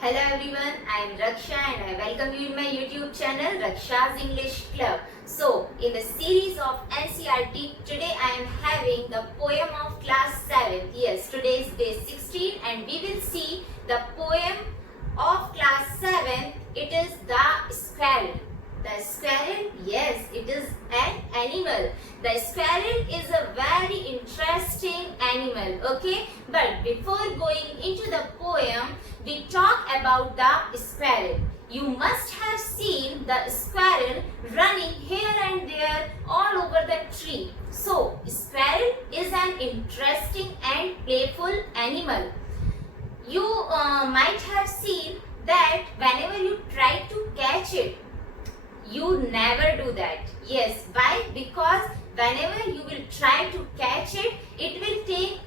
Hello everyone, I am Raksha and I welcome you in my YouTube channel Raksha's English Club. So, in the series of NCERT, today I am having the poem of class 7th. Yes, today is day 16 and we will see the poem of class 7th. It is the squirrel. The squirrel, yes, it is an animal. The squirrel is a very interesting animal, okay? But before going into the poem, we talk about the squirrel. You must have seen the squirrel running here and there all over the tree. So, squirrel is an interesting and playful animal. You might have seen that whenever you try to catch it, you never do that. Yes, why? Because whenever you will try to catch it, it will take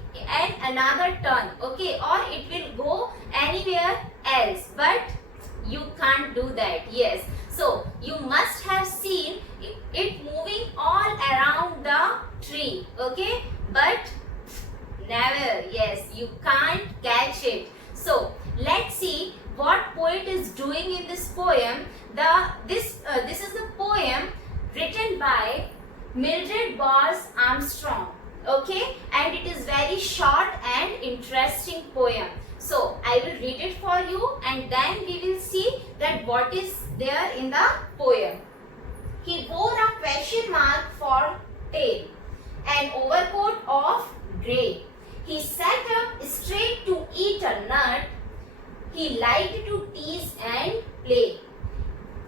another turn, okay, or it will go anywhere else, but you can't do that. Yes, so you must have seen it moving all around the tree, okay, but never, yes, you can't catch it. So let's see what poet is doing in this poem. This is the poem written by Mildred Bowles Armstrong, okay, and it is very short and interesting poem. So I will read it for you and then we will see that what is there in the poem. He wore a question mark for tail, an overcoat of grey. He sat up straight to eat a nut. He liked to tease and play.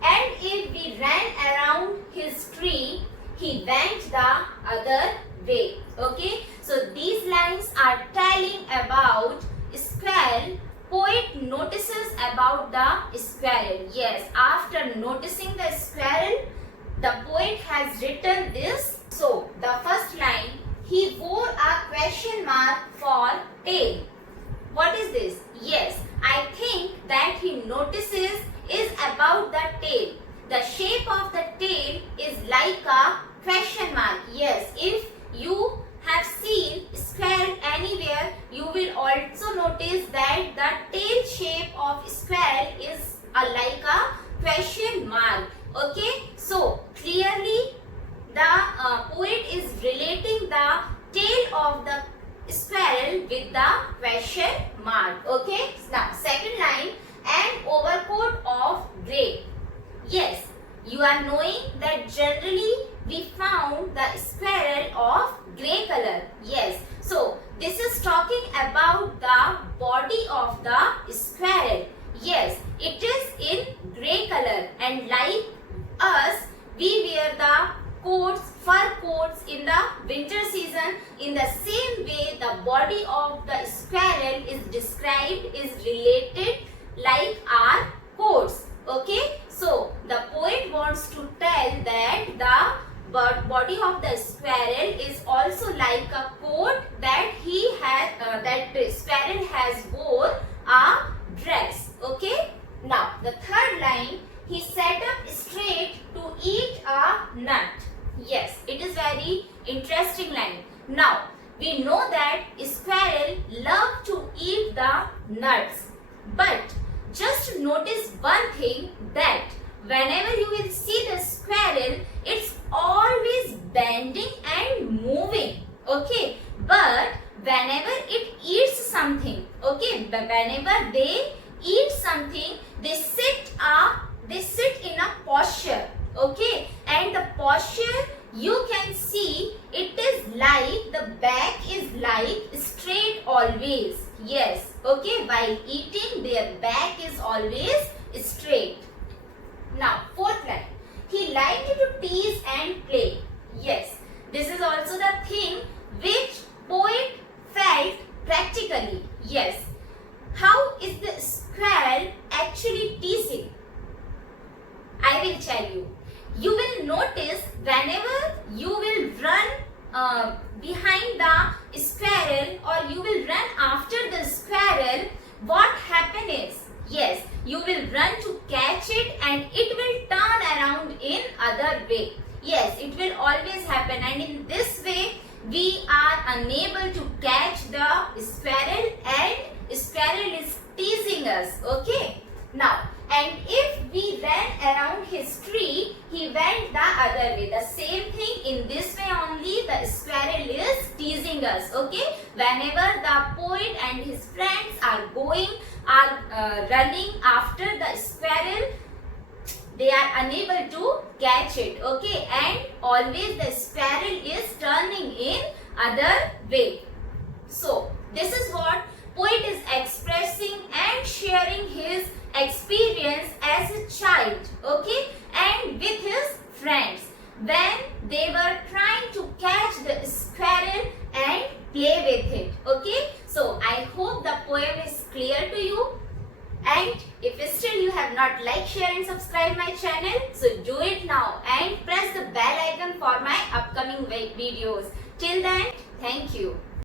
And if we ran around his tree, he went the other way. Okay, so these lines are telling about squirrel. Poet notices about the squirrel. Yes, after noticing the squirrel, the poet has written this. So the first line, he wore a question mark for tail. What is this? Yes, I think that he notices is about the tail. The shape of the tail is like a question mark. Yes, if you have seen squirrel anywhere, you will also notice that the tail shape of squirrel is like a question mark. Okay, so clearly the poet is relating the tail of the squirrel with the question mark. Okay, now second line, an overcoat of grey. Yes, you are knowing that generally we found the squirrel of grey color. Yes, so this is talking about the body of the squirrel. Yes, it is in grey color and like us, we wear the coats, fur coats in the winter season. In the same way, the body of the squirrel is described, is related like our coats. Okay, so the poet wants to tell that the body of the squirrel is also like a coat that he has, that the squirrel has wore a dress. Okay, now the third line, he sat up straight to eat a nut. Yes, it is very interesting line. Now, we know that squirrel love to eat the nuts. But just notice one thing, that whenever you will see the squirrel, it's always bending and moving. Okay, but whenever it eats something, okay, whenever they eat something, they sit in a posture. Okay, and the posture you can see, it is like the back is like straight always. Yes, okay, while eating their back is always straight. Now fourth line, he liked to tease and play. Yes, this is also the thing which poet felt practically. Yes, how is the squirrel actually teasing? I will tell you. You will notice whenever you will run behind the squirrel or you will run after the squirrel, what happen is, yes, you will run to catch it and it will turn around in other way. Yes, it will always happen, and in this way we are unable to catch the squirrel and squirrel is teasing us. us. Okay. Now, and if we ran around his tree, he went the other way. The same thing in this way only. The squirrel is teasing us. Okay. Whenever the poet and his friends are running after the squirrel, they are unable to catch it. Okay. And always the squirrel is turning in other way. So this is what poet is expressing and sharing his experience as a child, okay, and with his friends when they were trying to catch the squirrel and play with it. Okay, so I hope the poem is clear to you, and if still you have not liked, share and subscribe my channel, so do it now and press the bell icon for my upcoming videos. Till then, thank you.